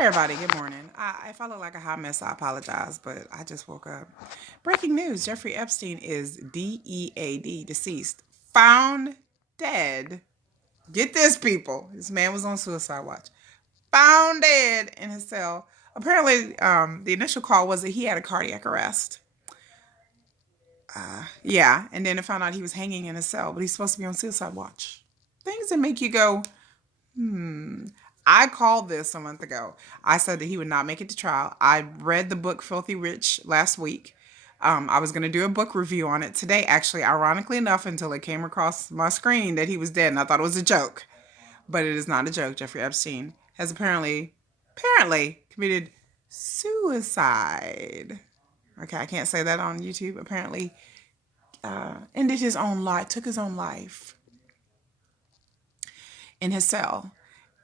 Hey everybody, good morning. If I look like a hot mess, I apologize, but I just woke up. Breaking news: Jeffrey Epstein is DEAD, deceased, found dead. Get this, people. This man was on suicide watch. Found dead in his cell. Apparently, the initial call was that he had a cardiac arrest. Yeah, and then it found out he was hanging in his cell, but he's supposed to be on suicide watch. Things that make you go, I called this a month ago. I said that he would not make it to trial. I read the book Filthy Rich last week. I was going to do a book review on it today, actually, ironically enough, until it came across my screen that he was dead, and I thought it was a joke. But it is not a joke. Jeffrey Epstein has apparently committed suicide. Okay, I can't say that on YouTube. Apparently, ended his own life, took his own life in his cell.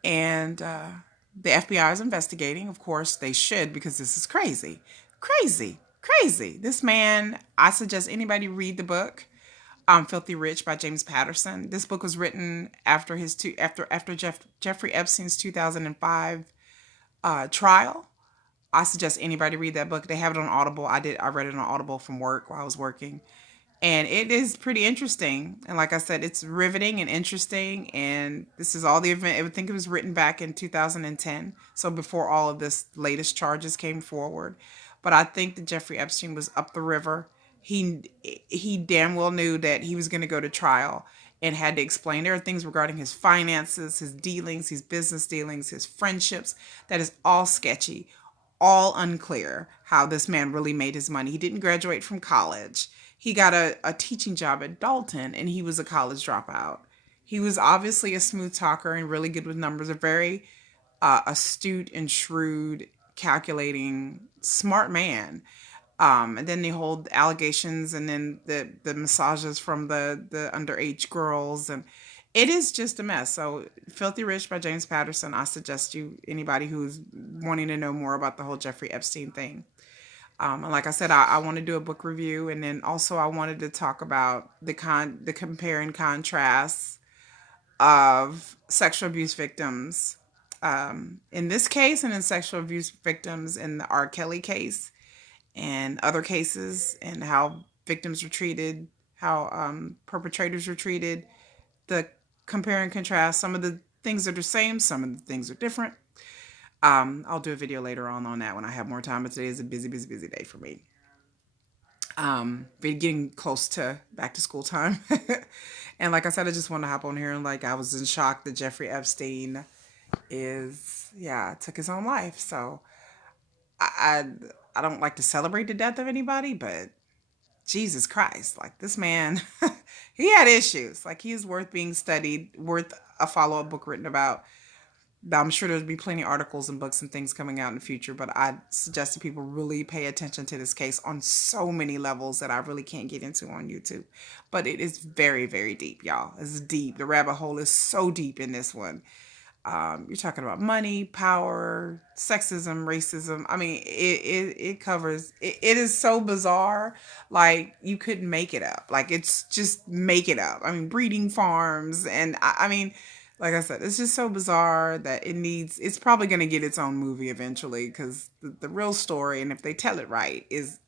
And the FBI is investigating. Of course, they should, because this is crazy. Crazy. Crazy. This man, I suggest anybody read the book, Filthy Rich by James Patterson. This book was written after Jeffrey Epstein's 2005 trial. I suggest anybody read that book. They have it on Audible. I read it on Audible from work while I was working. And it is pretty interesting. And like I said, it's riveting and interesting. And this is all the event. I would think it was written back in 2010. So before all of this latest charges came forward. But I think that Jeffrey Epstein was up the river. He damn well knew that he was going to go to trial and had to explain. There are things regarding his finances, his dealings, his business dealings, his friendships that is all sketchy, all unclear how this man really made his money. He didn't graduate from college. He got a teaching job at Dalton, and he was a college dropout. He was obviously a smooth talker and really good with numbers, a very astute and shrewd, calculating, smart man. And then the whole allegations, and then the massages from the underage girls, and it is just a mess. So, Filthy Rich by James Patterson. I suggest you anybody who's wanting to know more about the whole Jeffrey Epstein thing. And like I said, I want to do a book review, and then also I wanted to talk about the compare and contrast of sexual abuse victims in this case, and in sexual abuse victims in the R. Kelly case and other cases, and how victims were treated, how perpetrators were treated. The compare and contrast. Some of the things are the same, some of the things are different. I'll do a video later on that when I have more time, but today is a busy, busy, busy day for me. We're getting close to back to school time. And like I said, I just want to hop on here, and like I was in shock that Jeffrey Epstein took his own life. So I I don't like to celebrate the death of anybody, but Jesus Christ, like this man, he had issues. Like he is worth being studied, worth a follow-up book written about. I'm sure there'll be plenty of articles and books and things coming out in the future, but I suggest that people really pay attention to this case on so many levels that I really can't get into on YouTube. But it is very, very deep, y'all. It's deep. The rabbit hole is so deep in this one. You're talking about money, power, sexism, racism. I mean, it covers, it is so bizarre. Like you couldn't make it up. Like it's just make it up. I mean, breeding farms. And I mean, like I said, it's just so bizarre that it's probably going to get its own movie eventually, because the real story, and if they tell it right, is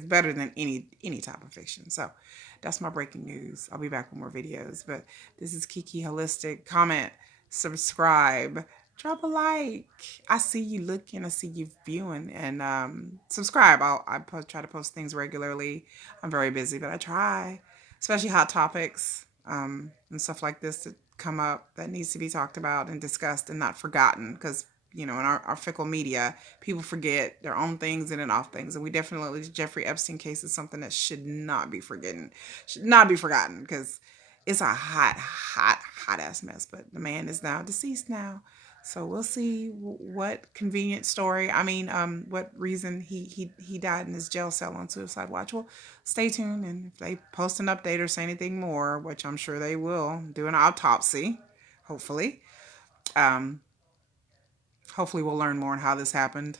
better than any type of fiction. So that's my breaking news. I'll be back with more videos, but this is Kiki Holistic. Comment, subscribe, drop a like. I see you looking, I see you viewing, and subscribe. Try to post things regularly. I'm very busy, but I try, especially hot topics and stuff like this that come up that needs to be talked about and discussed and not forgotten, because in our fickle media, people forget their own things and then off things. And we definitely, Jeffrey Epstein case is something that should not be forgotten, because it's a hot ass mess. But the man is now deceased now. So we'll see what convenient story. I mean, what reason he died in his jail cell on suicide watch. Well, stay tuned, and if they post an update or say anything more, which I'm sure they will, do an autopsy, hopefully. Um, Hopefully we'll learn more on how this happened.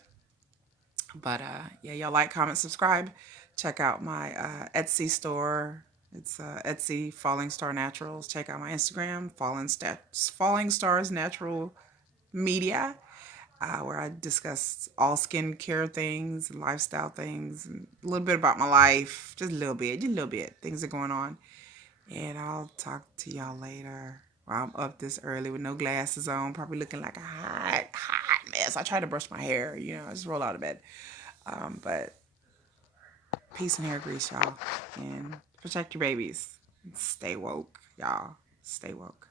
But yeah, y'all like, comment, subscribe. Check out my Etsy store. It's Etsy Falling Star Naturals. Check out my Instagram, Falling Stars Natural Media. where I discuss all skincare things, lifestyle things, and a little bit about my life. Just a little bit, just a little bit. Things are going on. And I'll talk to y'all later. While I'm up this early with no glasses on, probably looking like a hot mess. I try to brush my hair, I just roll out of bed. But peace and hair grease, y'all. And protect your babies. Stay woke, y'all. Stay woke.